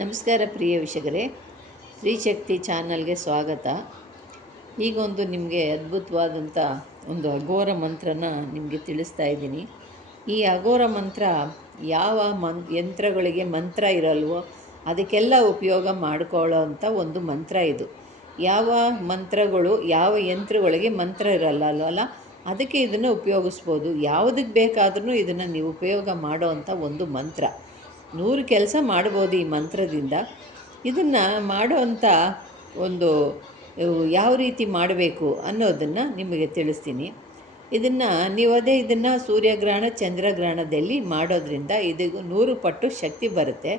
ನಮಸ್ಕಾರ ಪ್ರಿಯ ವೀಕ್ಷಕರೇ, ಸ್ತ್ರೀಶಕ್ತಿ ಚಾನಲ್ಗೆ ಸ್ವಾಗತ. ಈಗೊಂದು ನಿಮಗೆ ಅದ್ಭುತವಾದಂಥ ಒಂದು ಅಘೋರ ಮಂತ್ರನ ನಿಮಗೆ ತಿಳಿಸ್ತಾ ಇದ್ದೀನಿ. ಈ ಅಘೋರ ಮಂತ್ರ ಯಾವ ಯಂತ್ರಗಳಿಗೆ ಮಂತ್ರ ಇರಲ್ವೋ ಅದಕ್ಕೆಲ್ಲ ಉಪಯೋಗ ಮಾಡಿಕೊಳ್ಳೋ ಅಂಥ ಒಂದು ಮಂತ್ರ ಇದು. ಯಾವ ಮಂತ್ರಗಳು ಯಾವ ಯಂತ್ರಗಳಿಗೆ ಮಂತ್ರ ಇರಲ್ಲ ಅದಕ್ಕೆ ಇದನ್ನು ಉಪಯೋಗಿಸ್ಬೋದು. ಯಾವುದಕ್ಕೆ ಬೇಕಾದ್ರೂ ಇದನ್ನು ನೀವು ಉಪಯೋಗ ಮಾಡೋ ಅಂಥ ಒಂದು ಮಂತ್ರ. 100 ಕೆಲಸ ಮಾಡ್ಬೋದು ಈ ಮಂತ್ರದಿಂದ. ಇದನ್ನು ಮಾಡೋವಂಥ ಒಂದು ಯಾವ ರೀತಿ ಮಾಡಬೇಕು ಅನ್ನೋದನ್ನು ನಿಮಗೆ ತಿಳಿಸ್ತೀನಿ. ಇದನ್ನು ಸೂರ್ಯಗ್ರಹಣ ಚಂದ್ರಗ್ರಹಣದಲ್ಲಿ ಮಾಡೋದ್ರಿಂದ ಇದಕ್ಕೆ 100 ಪಟ್ಟು ಶಕ್ತಿ ಬರುತ್ತೆ.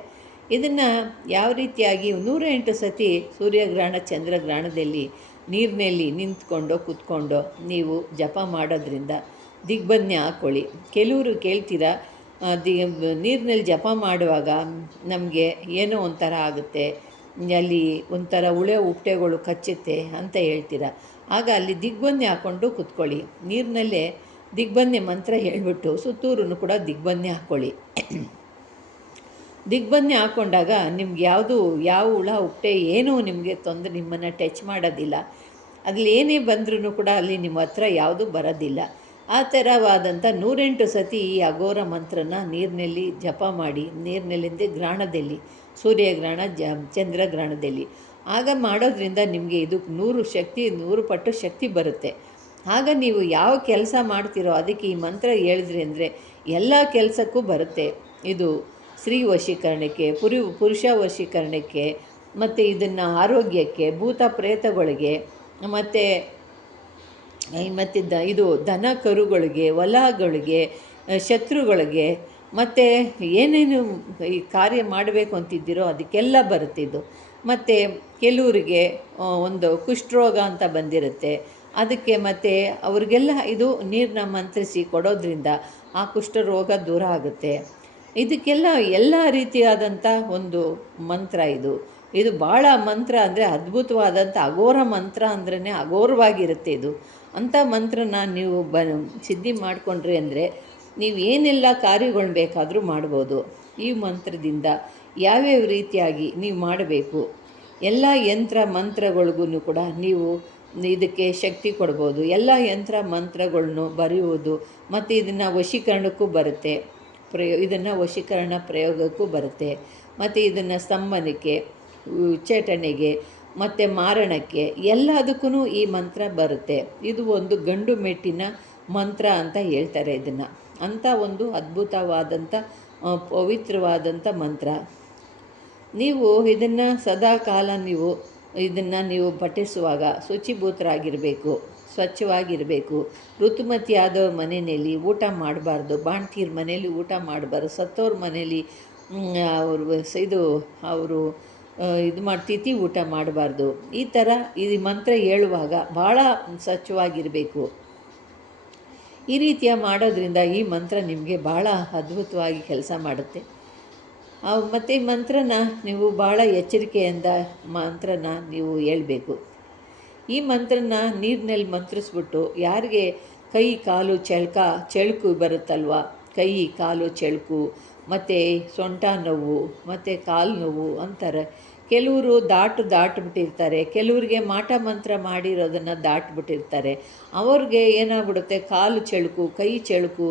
ಇದನ್ನು ಯಾವ ರೀತಿಯಾಗಿ 108 ಸತಿ ಸೂರ್ಯಗ್ರಹಣ ಚಂದ್ರಗ್ರಹಣದಲ್ಲಿ ನೀರಿನಲ್ಲಿ ನಿಂತ್ಕೊಂಡು ಕೂತ್ಕೊಂಡು ನೀವು ಜಪ ಮಾಡೋದ್ರಿಂದ ದಿಗ್ಬಂಧನ ಹಾಕ್ಕೊಳ್ಳಿ. ಕೆಲವರು ಕೇಳ್ತೀರಾ, ನೀರಿನಲ್ಲಿ ಜಪ ಮಾಡುವಾಗ ನಮಗೆ ಏನೋ ಒಂಥರ ಆಗುತ್ತೆ, ಅಲ್ಲಿ ಒಂಥರ ಉಪ್ಟೆಗಳು ಕಚ್ಚುತ್ತೆ ಅಂತ ಹೇಳ್ತೀರ. ಆಗ ಅಲ್ಲಿ ದಿಗ್ಬಂಧನ ಹಾಕ್ಕೊಂಡು ಕೂತ್ಕೊಳ್ಳಿ. ನೀರಿನಲ್ಲೇ ದಿಗ್ಬಂಧನ ಮಂತ್ರ ಹೇಳಿಬಿಟ್ಟು ಸುತ್ತೂರು ಕೂಡ ದಿಗ್ಬಂಧನ ಹಾಕ್ಕೊಳ್ಳಿ. ದಿಗ್ಬಂಧನ ಹಾಕ್ಕೊಂಡಾಗ ನಿಮ್ಗೆ ಯಾವ ಹುಳ ಉಪ್ಟೆ ಏನೂ ನಿಮಗೆ ತೊಂದರೆ, ನಿಮ್ಮನ್ನು ಟಚ್ ಮಾಡೋದಿಲ್ಲ. ಅದ್ರಲ್ಲಿ ಏನೇ ಬಂದ್ರೂ ಕೂಡ ಅಲ್ಲಿ ನಿಮ್ಮ ಹತ್ರ ಯಾವುದೂ ಬರೋದಿಲ್ಲ. ಆ ಥರವಾದಂಥ 108 ಸತಿ ಈ ಅಘೋರ ಮಂತ್ರನ ನೀರಿನಲ್ಲಿ ಜಪ ಮಾಡಿ, ನೀರಿನಲ್ಲಿಂದ ಗ್ರಹಣದಲ್ಲಿ ಸೂರ್ಯಗ್ರಹಣ ಚಂದ್ರಗ್ರಹಣದಲ್ಲಿ ಆಗ ಮಾಡೋದ್ರಿಂದ ನಿಮಗೆ ಇದು 100 ಪಟ್ಟು ಶಕ್ತಿ ಬರುತ್ತೆ. ಆಗ ನೀವು ಯಾವ ಕೆಲಸ ಮಾಡ್ತೀರೋ ಅದಕ್ಕೆ ಈ ಮಂತ್ರ ಹೇಳಿದ್ರಿ ಅಂದರೆ ಎಲ್ಲ ಕೆಲಸಕ್ಕೂ ಬರುತ್ತೆ. ಇದು ಸ್ತ್ರೀ ವಶೀಕರಣಕ್ಕೆ, ಪುರುಷ ವಶೀಕರಣಕ್ಕೆ, ಮತ್ತು ಇದನ್ನು ಆರೋಗ್ಯಕ್ಕೆ, ಭೂತ ಪ್ರೇತಗಳಿಗೆ, ಮತ್ತು ಇದು ದನ ಕರುಗಳಿಗೆ, ಹೊಲಗಳಿಗೆ, ಶತ್ರುಗಳಿಗೆ, ಮತ್ತು ಏನೇನು ಈ ಕಾರ್ಯ ಮಾಡಬೇಕು ಅಂತಿದ್ದೀರೋ ಅದಕ್ಕೆಲ್ಲ ಬರುತ್ತೆ ಇದು. ಮತ್ತು ಕೆಲವರಿಗೆ ಒಂದು ಕುಷ್ಠರೋಗ ಅಂತ ಬಂದಿರುತ್ತೆ, ಅದಕ್ಕೆ ಮತ್ತು ಅವ್ರಿಗೆಲ್ಲ ಇದು ನೀರನ್ನ ಮಂತ್ರಿಸಿ ಕೊಡೋದ್ರಿಂದ ಆ ಕುಷ್ಠರೋಗ ದೂರ ಆಗುತ್ತೆ. ಇದಕ್ಕೆಲ್ಲ ಎಲ್ಲ ರೀತಿಯಾದಂಥ ಒಂದು ಮಂತ್ರ ಇದು ಭಾಳ ಮಂತ್ರ ಅಂದರೆ ಅದ್ಭುತವಾದಂಥ ಅಘೋರ ಮಂತ್ರ ಅಂದ್ರೇ ಅಘೋರವಾಗಿರುತ್ತೆ ಇದು. ಅಂಥ ಮಂತ್ರನ ನೀವು ಸಿದ್ಧಿ ಮಾಡಿಕೊಂಡ್ರಿ ಅಂದರೆ ನೀವು ಏನೆಲ್ಲ ಕಾರ್ಯಗಳು ಬೇಕಾದರೂ ಮಾಡ್ಬೋದು. ಈ ಮಂತ್ರದಿಂದ ಯಾವ್ಯಾವ ರೀತಿಯಾಗಿ ನೀವು ಮಾಡಬೇಕು, ಎಲ್ಲ ಯಂತ್ರ ಮಂತ್ರಗಳಿಗೂ ಕೂಡ ನೀವು ಇದಕ್ಕೆ ಶಕ್ತಿ ಕೊಡ್ಬೋದು. ಎಲ್ಲ ಯಂತ್ರ ಮಂತ್ರಗಳನ್ನು ಬರೆಯುವುದು ಮತ್ತು ಇದನ್ನು ವಶೀಕರಣಕ್ಕೂ ಬರುತ್ತೆ, ಇದನ್ನು ವಶೀಕರಣ ಪ್ರಯೋಗಕ್ಕೂ ಬರುತ್ತೆ. ಮತ್ತು ಇದನ್ನು ಸ್ತಂಭನಕ್ಕೆ, ಉಚ್ಚಾಟನೆಗೆ ಮತ್ತು ಮಾರಣಕ್ಕೆ ಎಲ್ಲದಕ್ಕೂ ಈ ಮಂತ್ರ ಬರುತ್ತೆ. ಇದು ಒಂದು ಗಂಡು ಮೆಟ್ಟಿನ ಮಂತ್ರ ಅಂತ ಹೇಳ್ತಾರೆ ಇದನ್ನು. ಅಂಥ ಒಂದು ಅದ್ಭುತವಾದಂಥ ಪವಿತ್ರವಾದಂಥ ಮಂತ್ರ. ನೀವು ಇದನ್ನು ಸದಾ ಕಾಲ ನೀವು ಪಠಿಸುವಾಗ ಶುಚಿಭೂತರಾಗಿರಬೇಕು, ಸ್ವಚ್ಛವಾಗಿರಬೇಕು. ಋತುಮತಿಯಾದವ್ರ ಮನೆಯಲ್ಲಿ ಊಟ ಮಾಡಬಾರ್ದು, ಬಾಣ್ತೀರ ಮನೇಲಿ ಊಟ ಮಾಡಬಾರ್ದು, ಸತ್ತೋರ ಮನೇಲಿ ಅವರು ತಿಥಿ ಊಟ ಮಾಡಬಾರ್ದು. ಈ ಥರ ಈ ಮಂತ್ರ ಹೇಳುವಾಗ ಭಾಳ ಸ್ವಚ್ಛವಾಗಿರಬೇಕು. ಈ ರೀತಿಯ ಮಾಡೋದ್ರಿಂದ ಈ ಮಂತ್ರ ನಿಮಗೆ ಭಾಳ ಅದ್ಭುತವಾಗಿ ಕೆಲಸ ಮಾಡುತ್ತೆ. ಮತ್ತು ಈ ಮಂತ್ರನ ನೀವು ಭಾಳ ಎಚ್ಚರಿಕೆಯಿಂದ ಮಂತ್ರನ ನೀವು ಹೇಳಬೇಕು. ಈ ಮಂತ್ರನ ನೀರಿನಲ್ಲಿ ಮಂತ್ರಿಸ್ಬಿಟ್ಟು ಯಾರಿಗೆ ಕೈ ಕಾಲು ಚೆಳಕು ಬರುತ್ತಲ್ವ, ಕೈ ಕಾಲು ಚೆಳಕು ಮತ್ತು ಸೊಂಟ ನೋವು ಮತ್ತು ಕಾಲು ನೋವು ಅಂತಾರೆ. ಕೆಲವರು ದಾಟ್ಬಿಟ್ಟಿರ್ತಾರೆ, ಕೆಲವರಿಗೆ ಮಾಟ ಮಂತ್ರ ಮಾಡಿರೋದನ್ನು ದಾಟ್ಬಿಟ್ಟಿರ್ತಾರೆ. ಅವ್ರಿಗೆ ಏನಾಗ್ಬಿಡುತ್ತೆ, ಕಾಲು ಚೆಳಕು, ಕೈ ಚೆಳಕು,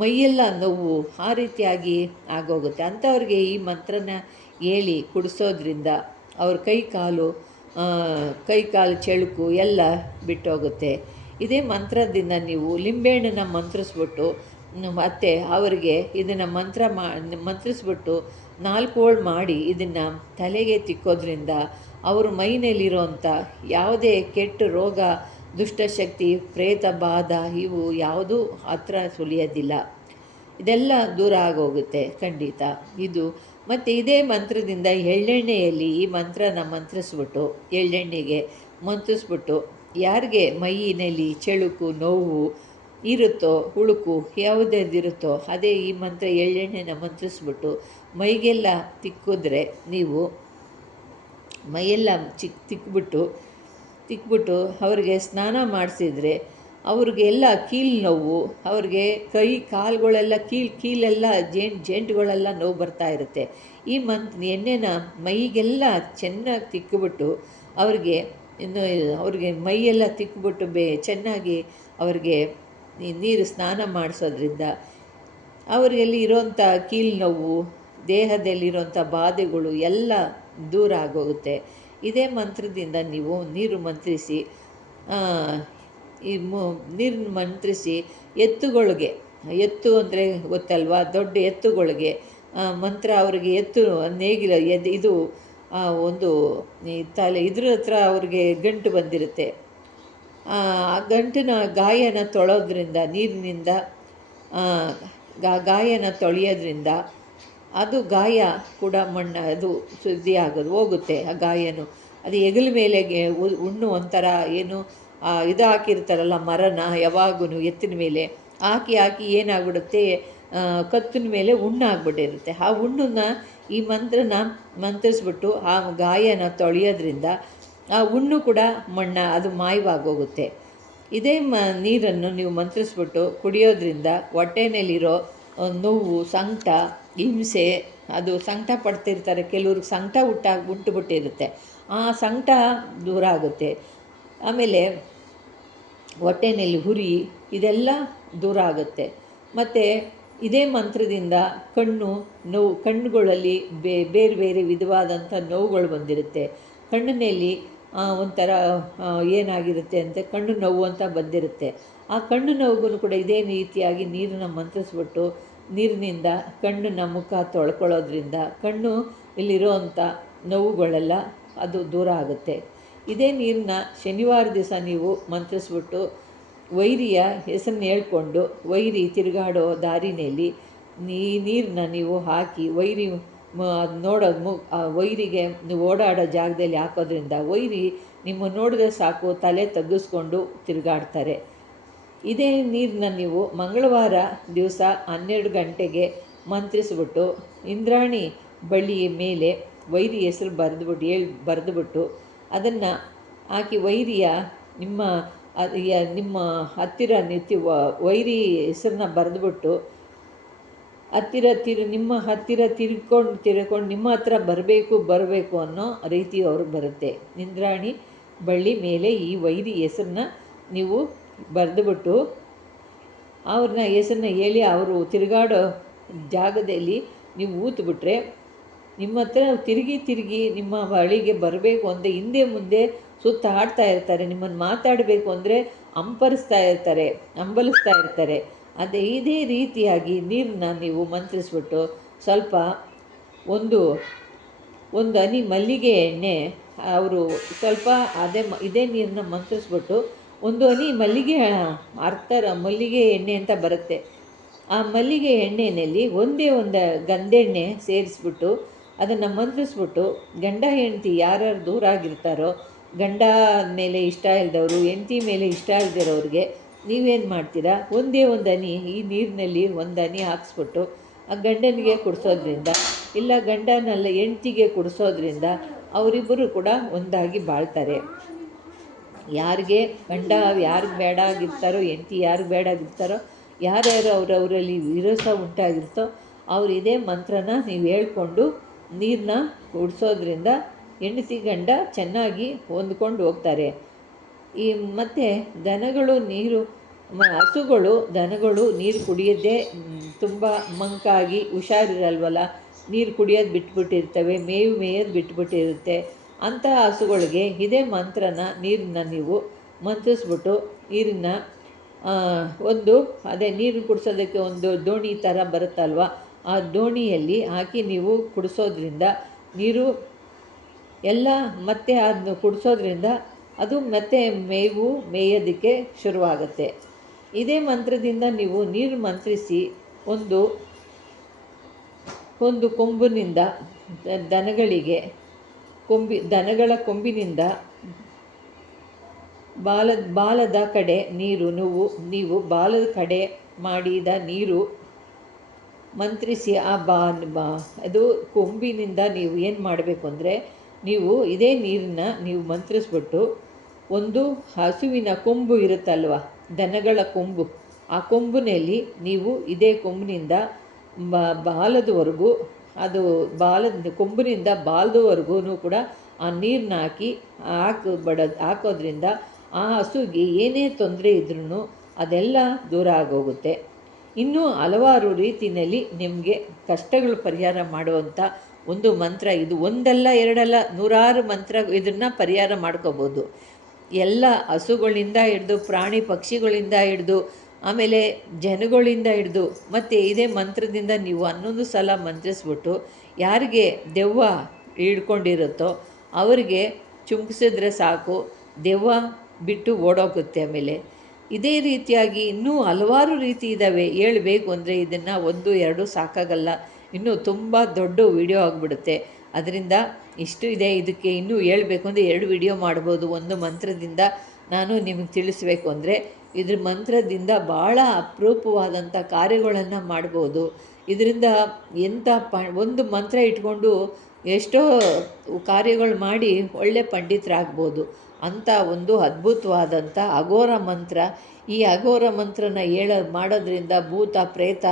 ಮೈಯೆಲ್ಲ ನೋವು ಆ ರೀತಿಯಾಗಿ ಆಗೋಗುತ್ತೆ. ಅಂಥವ್ರಿಗೆ ಈ ಮಂತ್ರನ ಹೇಳಿ ಕುಡಿಸೋದ್ರಿಂದ ಅವ್ರ ಕೈ ಕಾಲು ಚೆಳಕು ಎಲ್ಲ ಬಿಟ್ಟೋಗುತ್ತೆ. ಇದೇ ಮಂತ್ರದಿಂದ ನೀವು ಲಿಂಬೆಹಣ್ಣನ್ನು ಮಂತ್ರಿಸ್ಬಿಟ್ಟು ಮತ್ತು ಅವರಿಗೆ ಇದನ್ನು ಮಂತ್ರಿಸ್ಬಿಟ್ಟು 4 ಹೋಳು ಮಾಡಿ ಇದನ್ನು ತಲೆಗೆ ತಿಕ್ಕೋದ್ರಿಂದ ಅವ್ರ ಮೈನಲ್ಲಿರೋಂಥ ಯಾವುದೇ ಕೆಟ್ಟ ರೋಗ, ದುಷ್ಟಶಕ್ತಿ, ಪ್ರೇತ ಬಾಧ ಇವು ಯಾವುದೂ ಹತ್ರ ಸುಳಿಯೋದಿಲ್ಲ. ಇದೆಲ್ಲ ದೂರ ಆಗೋಗುತ್ತೆ ಖಂಡಿತ ಇದು. ಮತ್ತು ಇದೇ ಮಂತ್ರದಿಂದ ಎಳ್ಳೆಣ್ಣೆಯಲ್ಲಿ ಈ ಮಂತ್ರನ ಮಂತ್ರಿಸ್ಬಿಟ್ಟು ಎಳ್ಳೆಣ್ಣೆಗೆ ಮಂತ್ರಿಸ್ಬಿಟ್ಟು ಯಾರಿಗೆ ಮೈಯಿನಲ್ಲಿ ಚೆಳುಕು ನೋವು ಇರುತ್ತೋ, ಹುಳುಕು ಯಾವುದಿರುತ್ತೋ ಅದೇ ಈ ಮಂತ್ರ ಎಳ್ಳೆಣ್ಣೆನ ಮಂತ್ರಿಸ್ಬಿಟ್ಟು ಮೈಗೆಲ್ಲ ತಿಕ್ಕಿದ್ರೆ, ನೀವು ಮೈಯೆಲ್ಲ ತಿಕ್ಬಿಟ್ಟು ಅವ್ರಿಗೆ ಸ್ನಾನ ಮಾಡಿಸಿದ್ರೆ ಅವ್ರಿಗೆ ಎಲ್ಲ ಕೀಲು ನೋವು, ಅವ್ರಿಗೆ ಕೈ ಕಾಲುಗಳೆಲ್ಲ ಕೀಲೆಲ್ಲ ಜೇಂಟ್ಗಳೆಲ್ಲ ನೋವು ಬರ್ತಾ ಇರುತ್ತೆ. ಈ ಎಣ್ಣೆನ ಮೈಗೆಲ್ಲ ಚೆನ್ನಾಗಿ ತಿಕ್ಕಿಬಿಟ್ಟು ಅವ್ರಿಗೆ ಇನ್ನು ಅವ್ರಿಗೆ ಮೈಯೆಲ್ಲ ತಿಕ್ಕಿಬಿಟ್ಟು ಚೆನ್ನಾಗಿ ಅವ್ರಿಗೆ ನೀರು ಸ್ನಾನ ಮಾಡಿಸೋದ್ರಿಂದ ಅವರಲ್ಲಿ ಇರೋಂಥ ಕೀಲು ನೋವು, ದೇಹದಲ್ಲಿರೋಂಥ ಬಾಧೆಗಳು ಎಲ್ಲ ದೂರ ಆಗೋಗುತ್ತೆ. ಇದೇ ಮಂತ್ರದಿಂದ ನೀವು ನೀರು ಮಂತ್ರಿಸಿ ನೀರನ್ನ ಮಂತ್ರಿಸಿ ಎತ್ತು ಅಂದರೆ ಗೊತ್ತಲ್ವಾ, ದೊಡ್ಡ ಎತ್ತುಗಳಿಗೆ ಮಂತ್ರ ಅವ್ರಿಗೆ ಎತ್ತು ನೇಗಿಲ ಇದು ಒಂದು ತಲೆ ಇದ್ರ ಹತ್ರ ಅವ್ರಿಗೆ ಗಂಟು ಬಂದಿರುತ್ತೆ. ಆ ಗಂಟಿನ ಗಾಯನ ತೊಳೋದ್ರಿಂದ ನೀರಿನಿಂದ ಗಾಯನ ತೊಳೆಯೋದ್ರಿಂದ ಅದು ಗಾಯ ಕೂಡ ಅದು ಶುದ್ಧಿ ಆಗೋದು ಹೋಗುತ್ತೆ. ಆ ಗಾಯನು ಅದು ಹೆಗಲ ಮೇಲೆ ಹುಣ್ಣು ಒಂಥರ ಏನು ಇದು ಹಾಕಿರ್ತಾರಲ್ಲ ಮರನ ಯಾವಾಗೂ ಎತ್ತಿನ ಮೇಲೆ ಹಾಕಿ ಏನಾಗ್ಬಿಡುತ್ತೆ, ಕತ್ತಿನ ಮೇಲೆ ಹುಣ್ಣಾಗ್ಬಿಟ್ಟಿರುತ್ತೆ. ಆ ಹುಣ್ಣನ್ನ ಈ ಮಂತ್ರನ ಮಂತ್ರಿಸ್ಬಿಟ್ಟು ಆ ಗಾಯನ ತೊಳೆಯೋದ್ರಿಂದ ಆ ಹುಣ್ಣು ಕೂಡ ಅದು ಮಾಯವಾಗೋಗುತ್ತೆ. ಇದೇ ನೀರನ್ನು ನೀವು ಮಂತ್ರಿಸ್ಬಿಟ್ಟು ಕುಡಿಯೋದ್ರಿಂದ ಹೊಟ್ಟೆನಲ್ಲಿರೋ ನೋವು, ಸಂಕಟ, ಹಿಂಸೆ, ಅದು ಸಂಕಟ ಪಡ್ತಿರ್ತಾರೆ ಕೆಲವ್ರಿಗೆ, ಸಂಕಟ ಉಂಟುಬಿಟ್ಟಿರುತ್ತೆ, ಆ ಸಂಕಟ ದೂರ ಆಗುತ್ತೆ. ಆಮೇಲೆ ಹೊಟ್ಟೆನಲ್ಲಿ ಹುರಿ ಇದೆಲ್ಲ ದೂರ ಆಗುತ್ತೆ. ಮತ್ತು ಇದೇ ಮಂತ್ರದಿಂದ ಕಣ್ಣುಗಳಲ್ಲಿ ಬೇರೆ ಬೇರೆ ವಿಧವಾದಂಥ ನೋವುಗಳು ಬಂದಿರುತ್ತೆ. ಕಣ್ಣಿನಲ್ಲಿ ಒಂಥರ ಏನಾಗಿರುತ್ತೆ ಅಂತ ಕಣ್ಣು ನೋವು ಅಂತ ಬಂದಿರುತ್ತೆ. ಆ ಕಣ್ಣು ನೋವಿಗೂ ಕೂಡ ಇದೇ ರೀತಿಯಾಗಿ ನೀರನ್ನು ಮಂತ್ರಿಸ್ಬಿಟ್ಟು ನೀರಿನಿಂದ ಕಣ್ಣನ್ನ ಮುಖ ತೊಳ್ಕೊಳ್ಳೋದ್ರಿಂದ ಕಣ್ಣು ಇಲ್ಲಿರೋ ಅಂಥ ನೋವುಗಳೆಲ್ಲ ಅದು ದೂರ ಆಗುತ್ತೆ. ಇದೇ ನೀರನ್ನ ಶನಿವಾರ ದಿವಸ ನೀವು ಮಂತ್ರಿಸ್ಬಿಟ್ಟು ವೈರಿಯ ಹೆಸರನ್ನ ಹೇಳ್ಕೊಂಡು ವೈರಿ ತಿರುಗಾಡೋ ದಾರಿನಲ್ಲಿ ನೀರನ್ನ ನೀವು ಹಾಕಿ ವೈರಿ ನೋಡೋದು ವೈರಿಗೆ ನೀವು ಓಡಾಡೋ ಜಾಗದಲ್ಲಿ ಹಾಕೋದ್ರಿಂದ ವೈರಿ ನಿಮ್ಮ ನೋಡಿದ್ರೆ ಸಾಕು ತಲೆ ತಗ್ಗಿಸ್ಕೊಂಡು ತಿರುಗಾಡ್ತಾರೆ. ಇದೇ ನೀರನ್ನ ನೀವು ಮಂಗಳವಾರ ದಿವಸ 12 ಗಂಟೆಗೆ ಮಂತ್ರಿಸ್ಬಿಟ್ಟು ಇಂದ್ರಾಣಿ ಬಳ್ಳಿಯ ಮೇಲೆ ವೈರಿ ಹೆಸರು ಬರೆದುಬಿಟ್ಟು ಅದನ್ನು ಹಾಕಿ ವೈರಿಯ ನಿಮ್ಮ ಹತ್ತಿರ ವೈರಿ ಹೆಸರನ್ನ ಬರೆದುಬಿಟ್ಟು ನಿಮ್ಮ ಹತ್ತಿರ ತಿರ್ಕೊಂಡು ನಿಮ್ಮ ಹತ್ರ ಬರಬೇಕು ಅನ್ನೋ ರೀತಿ ಅವ್ರಿಗೆ ಬರುತ್ತೆ. ಇಂದ್ರಾಣಿ ಬಳ್ಳಿ ಮೇಲೆ ಈ ವೈರಿ ಹೆಸರನ್ನ ನೀವು ಬರೆದುಬಿಟ್ಟು ಅವ್ರನ್ನ ಹೆಸರನ್ನ ಹೇಳಿ ಅವರು ತಿರುಗಾಡೋ ಜಾಗದಲ್ಲಿ ನೀವು ಊತ್ಬಿಟ್ರೆ ನಿಮ್ಮ ಹತ್ರ ತಿರುಗಿ ನಿಮ್ಮ ಬಳಿಗೆ ಬರಬೇಕು ಅಂದರೆ ಹಿಂದೆ ಮುಂದೆ ಸುತ್ತ ಆಡ್ತಾ ಇರ್ತಾರೆ. ನಿಮ್ಮನ್ನು ಮಾತಾಡಬೇಕು ಅಂದರೆ ಹಂಬಲಿಸ್ತಾ ಇರ್ತಾರೆ. ಇದೇ ರೀತಿಯಾಗಿ ನೀರನ್ನ ನೀವು ಮಂತ್ರಿಸ್ಬಿಟ್ಟು ಸ್ವಲ್ಪ ಒಂದು ಹನಿ ಮಲ್ಲಿಗೆ ಎಣ್ಣೆ ಅವರು ಸ್ವಲ್ಪ ಇದೇ ನೀರನ್ನ ಮಂತ್ರಿಸ್ಬಿಟ್ಟು ಒಂದು ಹನಿ ಮಲ್ಲಿಗೆ ಎಣ್ಣೆ ಅಂತ ಬರುತ್ತೆ. ಆ ಮಲ್ಲಿಗೆ ಎಣ್ಣೆಯಲ್ಲಿ ಒಂದೇ ಒಂದು ಗಂಧೆಣ್ಣೆ ಸೇರಿಸ್ಬಿಟ್ಟು ಅದನ್ನು ಮಂತ್ರಿಸ್ಬಿಟ್ಟು ಗಂಡ ಹೆಂಡತಿ ಯಾರ್ಯಾರು ದೂರ ಆಗಿರ್ತಾರೋ, ಗಂಡ ಮೇಲೆ ಇಷ್ಟ ಇಲ್ಲದವರು, ಹೆಂಡತಿ ಮೇಲೆ ಇಷ್ಟ ಇಲ್ದಿರೋರಿಗೆ ನೀವೇನು ಮಾಡ್ತೀರಾ, ಒಂದೇ ಒಂದು ಹನಿ ಈ ನೀರಿನಲ್ಲಿ ಒಂದು ಹನಿ ಹಾಕ್ಸ್ಬಿಟ್ಟು ಆ ಗಂಡನಿಗೆ ಕುಡಿಸೋದ್ರಿಂದ ಇಲ್ಲ ಗಂಡನಲ್ಲ ಹೆಂಡ್ತಿಗೆ ಕುಡಿಸೋದ್ರಿಂದ ಅವರಿಬ್ಬರು ಕೂಡ ಒಂದಾಗಿ ಬಾಳ್ತಾರೆ. ಯಾರಿಗೆ ಗಂಡ ಯಾರಿಗೆ ಬೇಡ ಆಗಿರ್ತಾರೋ, ಹೆಂಡತಿ ಯಾರಿಗೆ ಬೇಡ ಆಗಿರ್ತಾರೋ, ಯಾರ್ಯಾರು ಅವರಲ್ಲಿ ವಿರೋಧ ಉಂಟಾಗಿರ್ತೋ ಅವ್ರು ಇದೇ ಮಂತ್ರನ ನೀವು ಹೇಳ್ಕೊಂಡು ನೀರನ್ನ ಕುಡಿಸೋದ್ರಿಂದ ಹೆಂಡತಿ ಗಂಡ ಚೆನ್ನಾಗಿ ಹೊಂದ್ಕೊಂಡು ಹೋಗ್ತಾರೆ. ಮತ್ತು ದನಗಳು ನೀರು ಕುಡಿಯೋದೇ ತುಂಬ ಮಂಕಾಗಿ ಹುಷಾರಿರಲ್ವಲ್ಲ, ನೀರು ಕುಡಿಯೋದು ಬಿಟ್ಬಿಟ್ಟಿರ್ತವೆ, ಮೇಯೋದು ಬಿಟ್ಬಿಟ್ಟಿರುತ್ತೆ. ಅಂಥ ಹಸುಗಳಿಗೆ ಇದೇ ನೀರನ್ನ ನೀವು ಮಂತ್ರಿಸ್ಬಿಟ್ಟು ನೀರನ್ನ ನೀರು ಕುಡಿಸೋದಕ್ಕೆ ಒಂದು ದೋಣಿ ಥರ ಬರುತ್ತಲ್ವ, ಆ ದೋಣಿಯಲ್ಲಿ ಹಾಕಿ ನೀವು ಕುಡಿಸೋದ್ರಿಂದ ನೀರು ಎಲ್ಲ ಮತ್ತೆ ಅದನ್ನು ಕುಡಿಸೋದ್ರಿಂದ ಅದು ಮತ್ತೆ ಮೇಯೋದಕ್ಕೆ ಶುರುವಾಗುತ್ತೆ. ಇದೇ ಮಂತ್ರದಿಂದ ನೀವು ನೀರು ಮಂತ್ರಿಸಿ ಒಂದು ಕೊಂಬಿನಿಂದ ದನಗಳ ಕೊಂಬಿನಿಂದ ಬಾಲದ ಕಡೆ ನೀವು ಬಾಲದ ಕಡೆ ಮಾಡಿದ ನೀರು ಮಂತ್ರಿಸಿ ಅದು ಕೊಂಬಿನಿಂದ ನೀವು ಏನು ಮಾಡಬೇಕು ಅಂದರೆ ನೀವು ಇದೇ ನೀರನ್ನ ನೀವು ಮಂತ್ರಿಸ್ಬಿಟ್ಟು ಒಂದು ಹಸುವಿನ ಕೊಂಬು ಇರುತ್ತಲ್ವ, ದನಗಳ ಕೊಂಬು, ಆ ಕೊಂಬಿನಲ್ಲಿ ನೀವು ಇದೇ ಕೊಂಬಿನಿಂದ ಬಾಲದವರೆಗೂ, ಅದು ಕೊಂಬಿನಿಂದ ಬಾಲದವರೆಗೂ ಕೂಡ ಆ ನೀರನ್ನ ಹಾಕೋದ್ರಿಂದ ಆ ಹಸುಗೆ ಏನೇ ತೊಂದರೆ ಇದ್ರೂ ಅದೆಲ್ಲ ದೂರ ಆಗೋಗುತ್ತೆ. ಇನ್ನೂ ಹಲವಾರು ರೀತಿಯಲ್ಲಿ ನಿಮಗೆ ಕಷ್ಟಗಳು ಪರಿಹಾರ ಮಾಡುವಂಥ ಒಂದು ಮಂತ್ರ ಇದು. ಒಂದಲ್ಲ ಎರಡಲ್ಲ, ನೂರಾರು ಮಂತ್ರ ಇದನ್ನು ಪರಿಹಾರ ಮಾಡ್ಕೋಬೋದು. ಎಲ್ಲ ಹಸುಗಳಿಂದ ಹಿಡ್ದು ಪ್ರಾಣಿ ಪಕ್ಷಿಗಳಿಂದ ಹಿಡ್ದು ಆಮೇಲೆ ಜನಗಳಿಂದ ಹಿಡ್ದು, ಮತ್ತು ಇದೇ ಮಂತ್ರದಿಂದ ನೀವು 11 ಸಲ ಮಂತ್ರಿಸ್ಬಿಟ್ಟು ಯಾರಿಗೆ ದೆವ್ವ ಹಿಡ್ಕೊಂಡಿರುತ್ತೋ ಅವರಿಗೆ ಚುಮ್ಕಿಸಿದ್ರೆ ಸಾಕು, ದೆವ್ವ ಬಿಟ್ಟು ಓಡೋಗುತ್ತೆ. ಆಮೇಲೆ ಇದೇ ರೀತಿಯಾಗಿ ಇನ್ನೂ ಹಲವಾರು ರೀತಿ ಇದ್ದಾವೆ. ಹೇಳಬೇಕು ಅಂದರೆ ಇದನ್ನು 1 2 ಸಾಕಾಗಲ್ಲ, ಇನ್ನೂ ತುಂಬ ದೊಡ್ಡ ವಿಡಿಯೋ ಆಗಿಬಿಡುತ್ತೆ. ಅದರಿಂದ ಇಷ್ಟು ಇದೆ. ಇದಕ್ಕೆ ಇನ್ನೂ ಹೇಳಬೇಕು ಅಂದರೆ 2 ವಿಡಿಯೋ ಮಾಡ್ಬೋದು. ಒಂದು ಮಂತ್ರದಿಂದ ನಾನು ನಿಮಗೆ ತಿಳಿಸ್ಬೇಕು ಅಂದರೆ ಇದ್ರ ಮಂತ್ರದಿಂದ ಭಾಳ ಅಪರೂಪವಾದಂಥ ಕಾರ್ಯಗಳನ್ನು ಮಾಡ್ಬೋದು. ಇದರಿಂದ ಒಂದು ಮಂತ್ರ ಇಟ್ಕೊಂಡು ಎಷ್ಟೋ ಕಾರ್ಯಗಳು ಮಾಡಿ ಒಳ್ಳೆ ಪಂಡಿತರಾಗ್ಬೋದು. ಅಂಥ ಒಂದು ಅದ್ಭುತವಾದಂಥ ಅಘೋರ ಮಂತ್ರ. ಈ ಅಘೋರ ಮಂತ್ರನ ಮಾಡೋದ್ರಿಂದ ಭೂತ ಪ್ರೇತ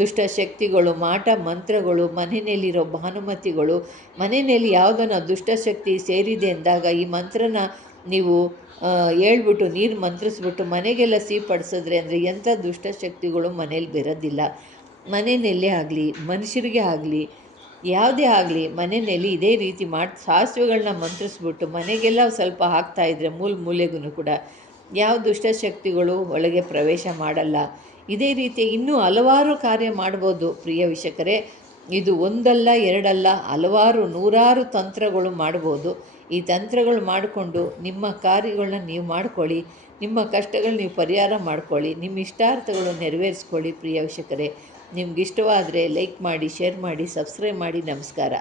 ದುಷ್ಟಶಕ್ತಿಗಳು, ಮಾಟ ಮಂತ್ರಗಳು, ಮನೆಯಲ್ಲಿರೋ ಭಾನುಮತಿಗಳು, ಮನೆಯಲ್ಲಿ ಯಾವುದನ್ನ ದುಷ್ಟಶಕ್ತಿ ಸೇರಿದೆ ಅಂದಾಗ ಈ ಮಂತ್ರನ ನೀವು ಹೇಳ್ಬಿಟ್ಟು ನೀರು ಮಂತ್ರಿಸ್ಬಿಟ್ಟು ಮನೆಗೆಲ್ಲ ಸಿಹಿಪಡಿಸಿದ್ರೆ ಅಂದರೆ ಎಂಥ ದುಷ್ಟಶಕ್ತಿಗಳು ಮನೇಲಿ ಬರೋದಿಲ್ಲ. ಮನೆಯಲ್ಲೇ ಆಗಲಿ, ಮನುಷ್ಯರಿಗೆ ಆಗಲಿ, ಯಾವುದೇ ಆಗಲಿ ಮನೆಯಲ್ಲಿ ಇದೇ ರೀತಿ ಸಾಸಿವೆಗಳನ್ನ ಮಂತ್ರಿಸ್ಬಿಟ್ಟು ಮನೆಗೆಲ್ಲ ಸ್ವಲ್ಪ ಹಾಕ್ತಾಯಿದ್ರೆ ಮೂಲೆಗೂ ಕೂಡ ಯಾವ ದುಷ್ಟಶಕ್ತಿಗಳು ಒಳಗೆ ಪ್ರವೇಶ ಮಾಡಲ್ಲ. ಇದೇ ರೀತಿ ಇನ್ನೂ ಹಲವಾರು ಕಾರ್ಯ ಮಾಡ್ಬೋದು ಪ್ರಿಯ ವೀಕ್ಷಕರೇ. ಇದು ಒಂದಲ್ಲ ಎರಡಲ್ಲ, ಹಲವಾರು ನೂರಾರು ತಂತ್ರಗಳು ಮಾಡ್ಬೋದು. ಈ ತಂತ್ರಗಳು ಮಾಡಿಕೊಂಡು ನಿಮ್ಮ ಕಾರ್ಯಗಳನ್ನ ನೀವು ಮಾಡ್ಕೊಳ್ಳಿ, ನಿಮ್ಮ ಕಷ್ಟಗಳು ನೀವು ಪರಿಹಾರ ಮಾಡ್ಕೊಳ್ಳಿ, ನಿಮ್ಮ ಇಷ್ಟಾರ್ಥಗಳು ನೆರವೇರಿಸ್ಕೊಳ್ಳಿ ಪ್ರಿಯ ವೀಕ್ಷಕರೇ. ನಿಮ್ಗೆ ಇಷ್ಟವಾದರೆ ಲೈಕ್ ಮಾಡಿ, ಶೇರ್ ಮಾಡಿ, ಸಬ್ಸ್ಕ್ರೈಬ್ ಮಾಡಿ. ನಮಸ್ಕಾರ.